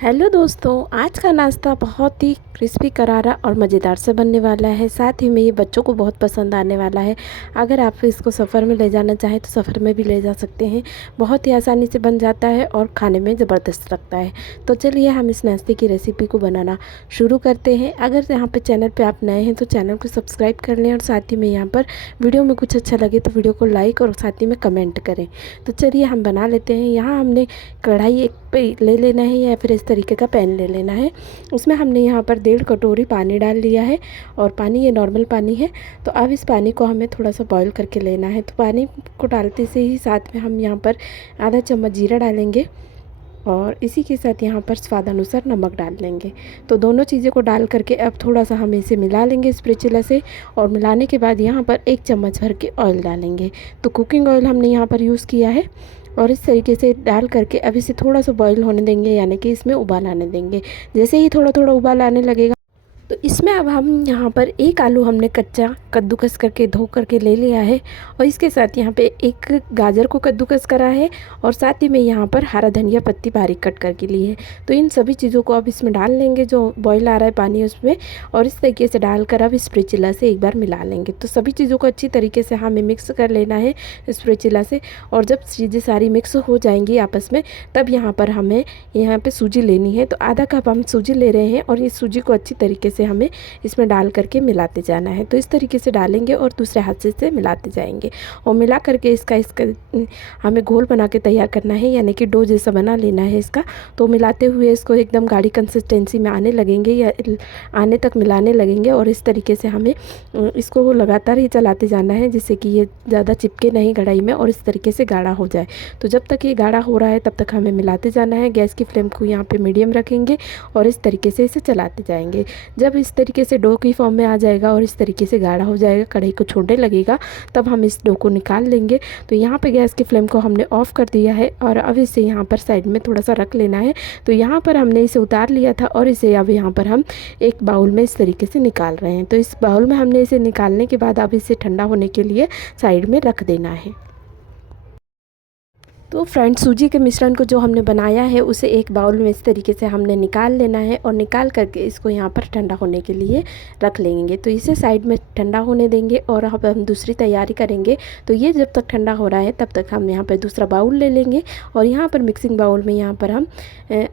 Hello दोस्तों, आज का नाश्ता बहुत ही क्रिस्पी करारा और मज़ेदार से बनने वाला है। साथ ही में ये बच्चों को बहुत पसंद आने वाला है। अगर आप इसको सफ़र में ले जाना चाहें तो सफ़र में भी ले जा सकते हैं। बहुत ही आसानी से बन जाता है और खाने में ज़बरदस्त लगता है। तो चलिए हम इस नाश्ते की रेसिपी को बनाना शुरू करते हैं। अगर यहाँ पर चैनल पर आप नए हैं तो चैनल को सब्सक्राइब कर लें और साथ ही में यहाँ पर वीडियो में कुछ अच्छा लगे तो वीडियो को लाइक और साथ ही में कमेंट करें। तो चलिए हम बना लेते हैं। यहाँ हमने कढ़ाई एक पे ले लेना है या फिर इस तरीके का पैन ले लेना है। उसमें हमने यहाँ पर 1.5 कटोरी पानी डाल लिया है और पानी ये नॉर्मल पानी है। तो अब इस पानी को हमें थोड़ा सा बॉईल करके लेना है। तो पानी को डालते से ही साथ में हम यहाँ पर आधा चम्मच जीरा डालेंगे और इसी के साथ यहाँ पर स्वाद अनुसार नमक डाल लेंगे। तो दोनों चीज़ों को डाल करके अब थोड़ा सा हम इसे मिला लेंगे स्पैचुला से। और मिलाने के बाद यहाँ पर 1 चम्मच भर के ऑयल डालेंगे। तो कुकिंग ऑयल हमने यहाँ पर यूज़ किया है और इस तरीके से डाल करके अब इसे थोड़ा सा बॉईल होने देंगे, यानी कि इसमें उबाल आने देंगे। जैसे ही थोड़ा थोड़ा उबाल आने लगेगा तो इसमें अब हम यहाँ पर 1 आलू हमने कच्चा कद्दूकस करके धो करके ले लिया है और इसके साथ यहाँ पे 1 गाजर को कद्दूकस करा है और साथ ही में यहाँ पर हरा धनिया पत्ती बारीक कट करके ली है। तो इन सभी चीज़ों को अब इसमें डाल लेंगे, जो बॉईल आ रहा है पानी उसमें, और इस तरीके से डालकर अब स्पैचुला से एक बार मिला लेंगे। तो सभी चीज़ों को अच्छी तरीके से हमें मिक्स कर लेना है स्पैचुला से। और जब चीज़ें सारी मिक्स हो जाएंगी आपस में तब यहाँ पर हमें यहाँ पर सूजी लेनी है। तो आधा कप हम सूजी ले रहे हैं और इस सूजी को अच्छी तरीके से हमें इसमें डाल करके मिलाते जाना है। तो इस तरीके से डालेंगे और दूसरे हाथ से मिलाते जाएंगे और मिला करके इसका हमें घोल बना के तैयार करना है, यानी कि डो जैसा बना लेना है इसका। तो मिलाते हुए इसको एकदम गाढ़ी कंसिस्टेंसी में आने लगेंगे या आने तक मिलाने लगेंगे और इस तरीके से हमें इसको लगातार ही चलाते जाना है, जिससे कि ये ज़्यादा चिपके नहीं कढ़ाई में और इस तरीके से गाढ़ा हो जाए। तो जब तक ये गाढ़ा हो रहा है तब तक हमें मिलाते जाना है। गैस की फ्लेम को यहाँ पे मीडियम रखेंगे और इस तरीके से इसे चलाते जाएंगे। जब इस तरीके से डो की फॉर्म में आ जाएगा और इस तरीके से गाढ़ा हो जाएगा, कढ़ाई को छोड़ने लगेगा, तब हम इस डो को निकाल लेंगे। तो यहाँ पे गैस की फ्लेम को हमने ऑफ़ कर दिया है और अब इसे यहाँ पर साइड में थोड़ा सा रख लेना है। तो यहाँ पर हमने इसे उतार लिया था और इसे अब यहाँ पर हम एक बाउल में इस तरीके से निकाल रहे हैं। तो इस बाउल में हमने इसे निकालने के बाद अब इसे ठंडा होने के लिए साइड में रख देना है। तो फ्रेंड्स, सूजी के मिश्रण को जो हमने बनाया है उसे एक बाउल में इस तरीके से हमने निकाल लेना है और निकाल करके इसको यहाँ पर ठंडा होने के लिए रख लेंगे। तो इसे साइड में ठंडा होने देंगे और अब हम दूसरी तैयारी करेंगे। तो ये जब तक ठंडा हो रहा है तब तक हम यहाँ पर दूसरा बाउल ले लेंगे और यहाँ पर मिक्सिंग बाउल में यहाँ पर हम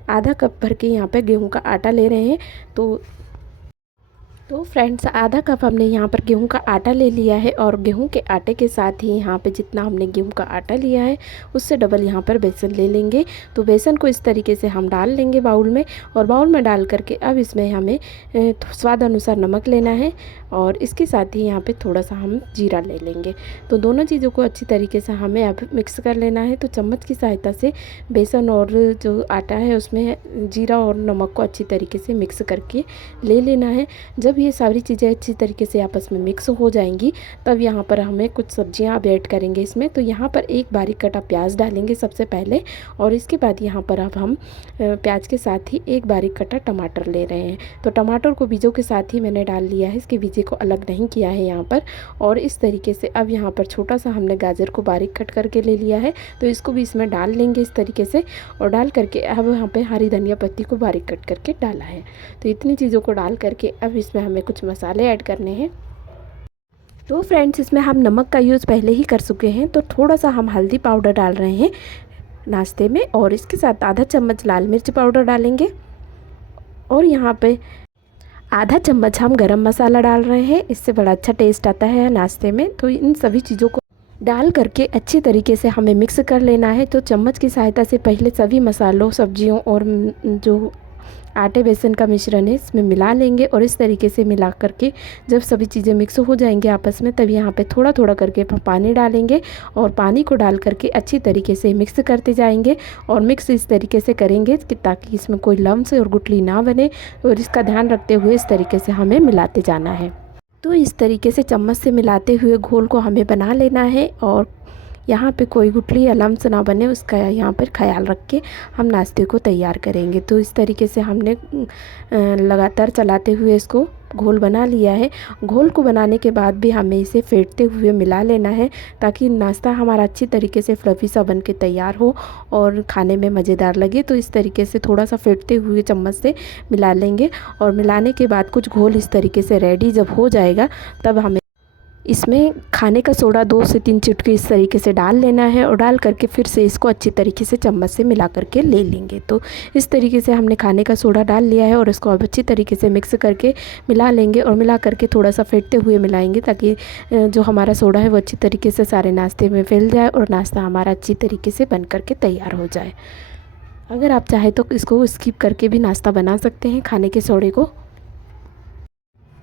आधा कप भर के यहाँ पर गेहूँ का आटा ले रहे हैं। तो फ्रेंड्स, आधा कप हमने यहाँ पर गेहूं का आटा ले लिया है और गेहूं के आटे के साथ ही यहाँ पे जितना हमने गेहूं का आटा लिया है उससे डबल यहाँ पर बेसन ले लेंगे। तो बेसन को इस तरीके से हम डाल लेंगे बाउल में और बाउल में डाल करके अब इसमें हमें स्वाद अनुसार नमक लेना है और इसके साथ ही यहाँ पे थोड़ा सा हम जीरा ले लेंगे। तो दोनों चीज़ों को अच्छी तरीके से हमें अब मिक्स कर लेना है। तो चम्मच की सहायता से बेसन और जो आटा है उसमें जीरा और नमक को अच्छी तरीके से मिक्स करके ले लेना है। जब ये सारी चीज़ें अच्छी तरीके से आपस में मिक्स हो जाएंगी तब यहाँ पर हमें कुछ सब्जियाँ अब ऐड करेंगे इसमें। तो यहाँ पर एक बारीक कटा प्याज डालेंगे सबसे पहले और इसके बाद यहाँ पर अब हम प्याज के साथ ही एक बारीक कटा टमाटर ले रहे हैं। तो टमाटर को बीजों के साथ ही मैंने डाल लिया है, इसके बीजे को अलग नहीं किया है यहाँ पर। और इस तरीके से अब यहाँ पर छोटा सा हमने गाजर को बारीक कट करके ले लिया है, तो इसको भी इसमें डाल लेंगे इस तरीके से और डाल करके अब यहाँ पे हरी धनिया पत्ती को बारीक कट करके डाला है। तो इतनी चीज़ों को डाल करके अब इसमें हमें कुछ मसाले ऐड करने हैं। तो फ्रेंड्स, इसमें हम नमक का यूज़ पहले ही कर चुके हैं, तो थोड़ा सा हम हल्दी पाउडर डाल रहे हैं नाश्ते में और इसके साथ आधा चम्मच लाल मिर्च पाउडर डालेंगे और यहाँ पे आधा चम्मच हम गरम मसाला डाल रहे हैं। इससे बड़ा अच्छा टेस्ट आता है नाश्ते में। तो इन सभी चीज़ों को डाल करके अच्छी तरीके से हमें मिक्स कर लेना है। तो चम्मच की सहायता से पहले सभी मसालों, सब्जियों और जो आटे बेसन का मिश्रण है इसमें मिला लेंगे और इस तरीके से मिला करके जब सभी चीज़ें मिक्स हो जाएंगे आपस में तब यहाँ पे थोड़ा थोड़ा करके पानी डालेंगे और पानी को डाल करके अच्छी तरीके से मिक्स करते जाएंगे और मिक्स इस तरीके से करेंगे कि ताकि इसमें कोई लम्स और गुठली ना बने और इसका ध्यान रखते हुए इस तरीके से हमें मिलाते जाना है। तो इस तरीके से चम्मच से मिलाते हुए घोल को हमें बना लेना है और यहाँ पे कोई गुठली या लम्स ना बने उसका यहाँ पर ख्याल रख के हम नाश्ते को तैयार करेंगे। तो इस तरीके से हमने लगातार चलाते हुए इसको घोल बना लिया है। घोल को बनाने के बाद भी हमें इसे फेंटते हुए मिला लेना है ताकि नाश्ता हमारा अच्छी तरीके से फ्लफ़ी सा बन के तैयार हो और खाने में मज़ेदार लगे। तो इस तरीके से थोड़ा सा फेंटते हुए चम्मच से मिला लेंगे और मिलाने के बाद कुछ घोल इस तरीके से रेडी जब हो जाएगा तब हमें इसमें खाने का सोडा 2 से 3 चुटकी इस तरीके से डाल लेना है और डाल करके फिर से इसको अच्छी तरीके से चम्मच से मिला करके ले लेंगे। तो इस तरीके से हमने खाने का सोडा डाल लिया है और इसको अब अच्छी तरीके से मिक्स करके मिला लेंगे और मिला करके थोड़ा सा फेंटते हुए मिलाएंगे ताकि जो हमारा सोडा है वो अच्छी तरीके से सारे नाश्ते में फैल जाए और नाश्ता हमारा अच्छी तरीके से बन करके तैयार हो जाए। अगर आप चाहें तो इसको स्किप करके भी नाश्ता बना सकते हैं खाने के सोडे को।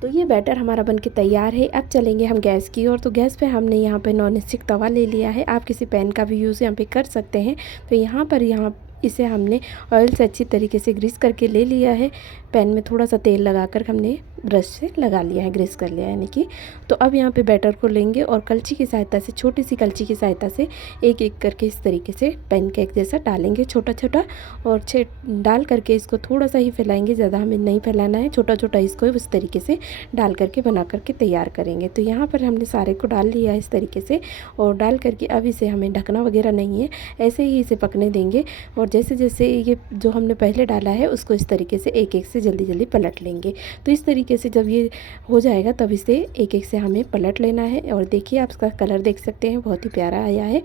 तो ये बैटर हमारा बनके तैयार है। अब चलेंगे हम गैस की ओर। तो गैस पे हमने यहाँ पे नॉन स्टिक तवा ले लिया है। आप किसी पैन का भी यूज़ यहाँ पे कर सकते हैं। तो यहाँ इसे हमने ऑयल से अच्छी तरीके से ग्रीस करके ले लिया है। पैन में थोड़ा सा तेल लगाकर हमने ब्रश से लगा लिया है, ग्रीस कर लिया है यानी कि। तो अब यहाँ पे बैटर को लेंगे और कलची की सहायता से, छोटी सी कलची की सहायता से एक एक करके इस तरीके से पैनकेक जैसा डालेंगे छोटा छोटा और डाल करके इसको थोड़ा सा ही फैलाएंगे, ज़्यादा हमें नहीं फैलाना है। छोटा छोटा इसको इस तरीके से डाल करके बना करके तैयार करेंगे। तो यहाँ पर हमने सारे को डाल लिया है इस तरीके से और डाल करके अब इसे हमें ढकना वगैरह नहीं है, ऐसे ही इसे पकने देंगे। और जैसे जैसे ये जो हमने पहले डाला है उसको इस तरीके से एक एक से जल्दी जल्दी पलट लेंगे। तो इस तरीके से जब ये हो जाएगा तब इसे एक एक से हमें पलट लेना है। और देखिए आप इसका कलर देख सकते हैं, बहुत ही प्यारा आया है।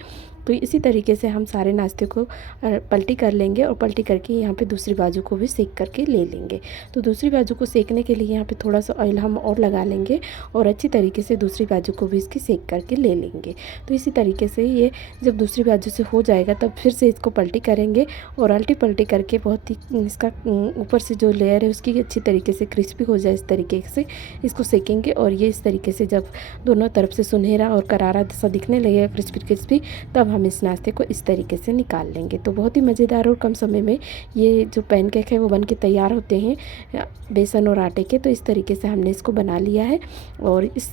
तो इसी तरीके से हम सारे नाश्ते को पलटी कर लेंगे और पलटी करके यहाँ पे दूसरी बाजू को भी सेक करके ले लेंगे। तो दूसरी बाजू को सेकने के लिए यहाँ पे थोड़ा सा ऑयल हम और लगा लेंगे और अच्छी तरीके से दूसरी बाजू को भी इसकी सेक करके ले लेंगे। तो इसी तरीके से ये जब दूसरी बाजू से हो जाएगा तब फिर से इसको पलटी करेंगे और अल्टी पलटी करके बहुत ही इसका ऊपर से जो लेयर है उसकी अच्छी तरीके से क्रिस्पी हो जाए इस तरीके से इसको सेकेंगे। और ये इस तरीके से जब दोनों तरफ से सुनहरा और करारा सा दिखने लगेगा क्रिस्पी क्रिस्पी, तब हम इस नाश्ते को इस तरीके से निकाल लेंगे। तो बहुत ही मज़ेदार और कम समय में ये जो पैनकेक है वो बन के तैयार होते हैं बेसन और आटे के। तो इस तरीके से हमने इसको बना लिया है और इस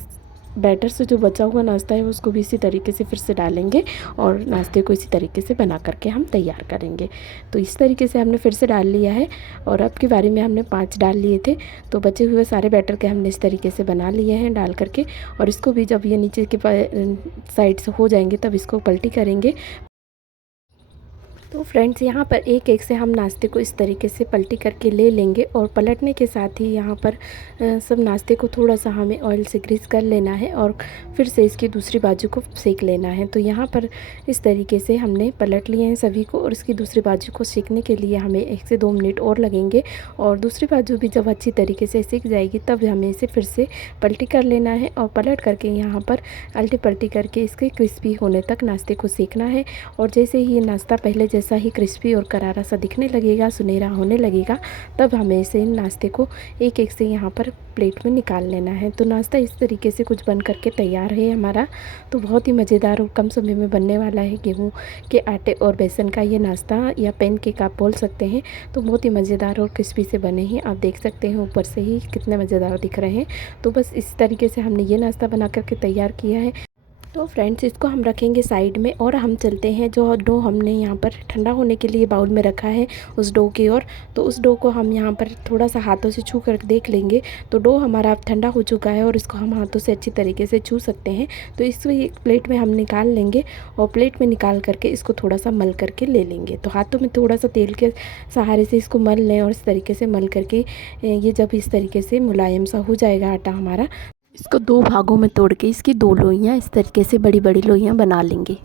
बैटर से जो बचा हुआ नाश्ता है उसको भी इसी तरीके से फिर से डालेंगे और नाश्ते को इसी तरीके से बना करके हम तैयार करेंगे। तो इस तरीके से हमने फिर से डाल लिया है और अब की बारी में हमने 5 डाल लिए थे। तो बचे हुए सारे बैटर के हमने इस तरीके से बना लिए हैं डाल करके। और इसको भी जब ये नीचे के साइड से हो जाएंगे तब इसको पलटी करेंगे। तो फ्रेंड्स यहाँ पर एक एक से हम नाश्ते को इस तरीके से पलटी करके ले लेंगे और पलटने के साथ ही यहाँ पर सब नाश्ते को थोड़ा सा हमें ऑयल से ग्रीस कर लेना है और फिर से इसकी दूसरी बाजू को सेक लेना है। तो यहाँ पर इस तरीके से हमने पलट लिए हैं सभी को और इसकी दूसरी बाजू को सेकने के लिए हमें 1 से 2 मिनट और लगेंगे। और दूसरी बाजू भी जब अच्छी तरीके से सेक जाएगी तब हमें इसे फिर से पलटी कर लेना है और पलट करके यहाँ पर अल्टी पलटी करके इसके क्रिस्पी होने तक नाश्ते को सेकना है। और जैसे ही ये नाश्ता पहले जैसा ही क्रिस्पी और करारा सा दिखने लगेगा, सुनहरा होने लगेगा, तब हमें इसे नाश्ते को एक एक से यहाँ पर प्लेट में निकाल लेना है। तो नाश्ता इस तरीके से कुछ बन करके तैयार है हमारा। तो बहुत ही मज़ेदार और कम समय में बनने वाला है गेहूं के आटे और बेसन का ये नाश्ता या पैनकेक आप बोल सकते हैं। तो बहुत ही मज़ेदार और क्रिस्पी से बने हैं, आप देख सकते हैं ऊपर से ही कितने मज़ेदार दिख रहे हैं। तो बस इस तरीके से हमने ये नाश्ता बना करके तैयार किया है। तो फ्रेंड्स इसको हम रखेंगे साइड में और हम चलते हैं जो डो हमने यहाँ पर ठंडा होने के लिए बाउल में रखा है उस डो की ओर। तो उस डो को हम यहाँ पर थोड़ा सा हाथों से छू कर देख लेंगे। तो डो हमारा अब ठंडा हो चुका है और इसको हम हाथों से अच्छी तरीके से छू सकते हैं। तो इसको एक प्लेट में हम निकाल लेंगे और प्लेट में निकाल करके इसको थोड़ा सा मल करके ले लेंगे। तो हाथों में थोड़ा सा तेल के सहारे से इसको मल लें और इस तरीके से मल करके ये जब इस तरीके से मुलायम सा हो जाएगा आटा हमारा, इसको 2 भागों में तोड़ के इसकी 2 लोइयाँ इस तरीके से बड़ी बड़ी लोइयाँ बना लेंगे।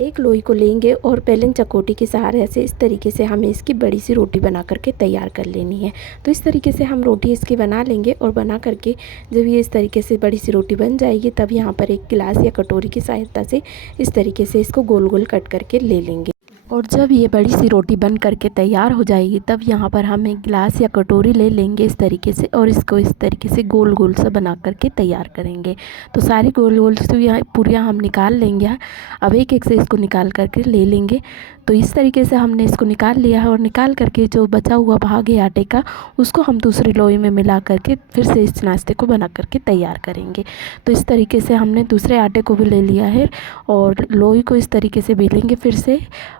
एक लोई को लेंगे और बेलन चकोटी के सहारे से इस तरीके से हमें इसकी बड़ी सी रोटी बना करके तैयार कर लेनी है। तो इस तरीके से हम रोटी इसकी बना लेंगे और बना करके जब ये इस तरीके से बड़ी सी रोटी बन जाएगी तब यहाँ पर एक गिलास या कटोरी की सहायता से इस तरीके से इसको गोल गोल कट करके ले लेंगे। और जब ये बड़ी सी रोटी बन करके तैयार हो जाएगी तब यहाँ पर हम एक गिलास या कटोरी ले लेंगे इस तरीके से और इसको इस तरीके से गोल गोल सा बना करके तैयार करेंगे। तो सारी गोल गोल से यहाँ पूरियाँ हम निकाल लेंगे। अब एक एक से इसको निकाल करके ले लेंगे। तो इस तरीके से हमने इसको निकाल लिया है और निकाल करके जो बचा हुआ भाग है आटे का उसको हम दूसरी लोई में मिला करके फिर से इस नाश्ते को बना करके तैयार करेंगे। तो इस तरीके से हमने दूसरे आटे को भी ले लिया है और लोई को इस तरीके से बेलेंगे फिर से,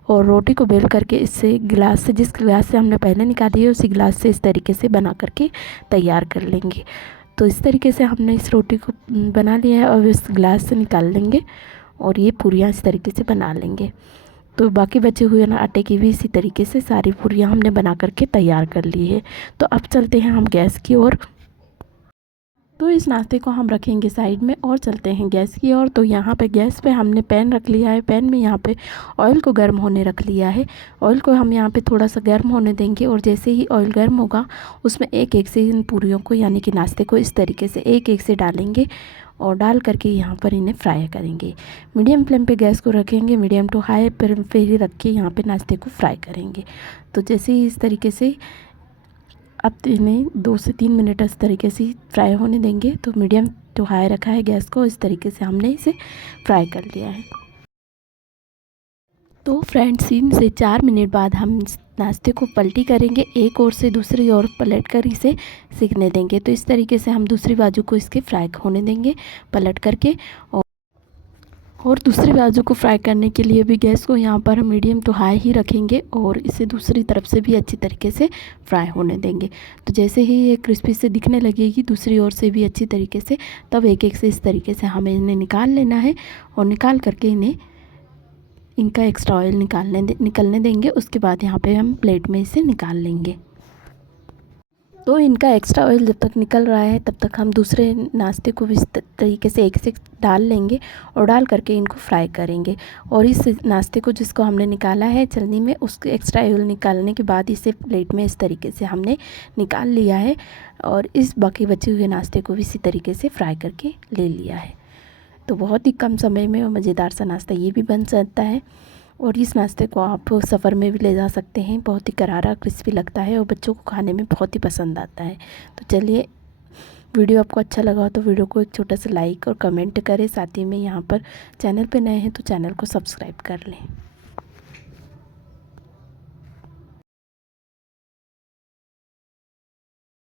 और रोटी को बेल करके इससे गिलास से, जिस गिलास से हमने पहले निकाली है उसी गिलास से इस तरीके से बना करके तैयार कर लेंगे। तो इस तरीके से हमने इस रोटी को बना लिया है और इस गिलास से निकाल लेंगे और ये पूरियाँ इस तरीके से बना लेंगे। तो बाकी बचे हुए ना आटे की भी इसी तरीके से सारी पूरियाँ हमने बना करके तैयार कर ली है। तो अब चलते हैं हम गैस की ओर। तो इस नाश्ते को हम रखेंगे साइड में और चलते हैं गैस की ओर। तो यहाँ पे गैस पे हमने पैन रख लिया है, पैन में यहाँ पे ऑयल को गर्म होने रख लिया है। ऑयल को हम यहाँ पे थोड़ा सा गर्म होने देंगे और जैसे ही ऑयल गर्म होगा उसमें एक एक से इन पूरियों को यानी कि नाश्ते को इस तरीके से एक एक से डालेंगे और डाल करके यहाँ पर इन्हें फ्राई करेंगे। मीडियम फ्लेम पे गैस को रखेंगे, मीडियम टू हाई फ्लेम पे ही रख के यहाँ पे नाश्ते को फ्राई करेंगे। तो जैसे ही इस तरीके से अब इन्हें 2 से 3 मिनट इस तरीके से फ्राई होने देंगे। तो मीडियम टू हाई रखा है गैस को, इस तरीके से हमने इसे फ्राई कर लिया है। तो फ्रेंड्स 3 से 4 मिनट बाद हम नाश्ते को पलटी करेंगे, एक ओर से दूसरी ओर पलट कर इसे सिकने देंगे। तो इस तरीके से हम दूसरी बाजू को इसके फ्राई होने देंगे पलट करके, और दूसरी बाजू को फ्राई करने के लिए भी गैस को यहाँ पर मीडियम टू हाई ही रखेंगे और इसे दूसरी तरफ से भी अच्छी तरीके से फ्राई होने देंगे। तो जैसे ही ये क्रिस्पी से दिखने लगेगी दूसरी ओर से भी अच्छी तरीके से, तब एक एक से इस तरीके से हमें इन्हें निकाल लेना है और निकाल करके इन्हें इनका एक्स्ट्रा ऑयल निकलने देंगे। उसके बाद यहाँ पे हम प्लेट में इसे निकाल लेंगे। तो इनका एक्स्ट्रा ऑयल जब तक निकल रहा है तब तक हम दूसरे नाश्ते को भी इस तरीके से एक से डाल लेंगे और डाल करके इनको फ्राई करेंगे। और इस नाश्ते को जिसको हमने निकाला है चलनी में, उसके एक्स्ट्रा ऑयल निकालने के बाद इसे प्लेट में इस तरीके से हमने निकाल लिया है और इस बाकी बचे हुए नाश्ते को भी इसी तरीके से फ्राई करके ले लिया है। तो बहुत ही कम समय में और मज़ेदार सा नाश्ता ये भी बन सकता है और इस नाश्ते को आप सफ़र में भी ले जा सकते हैं। बहुत ही करारा क्रिस्पी लगता है और बच्चों को खाने में बहुत ही पसंद आता है। तो चलिए, वीडियो आपको अच्छा लगा हो तो वीडियो को एक छोटा सा लाइक और कमेंट करें। साथ ही में यहाँ पर चैनल पे नए हैं तो चैनल को सब्सक्राइब कर लें।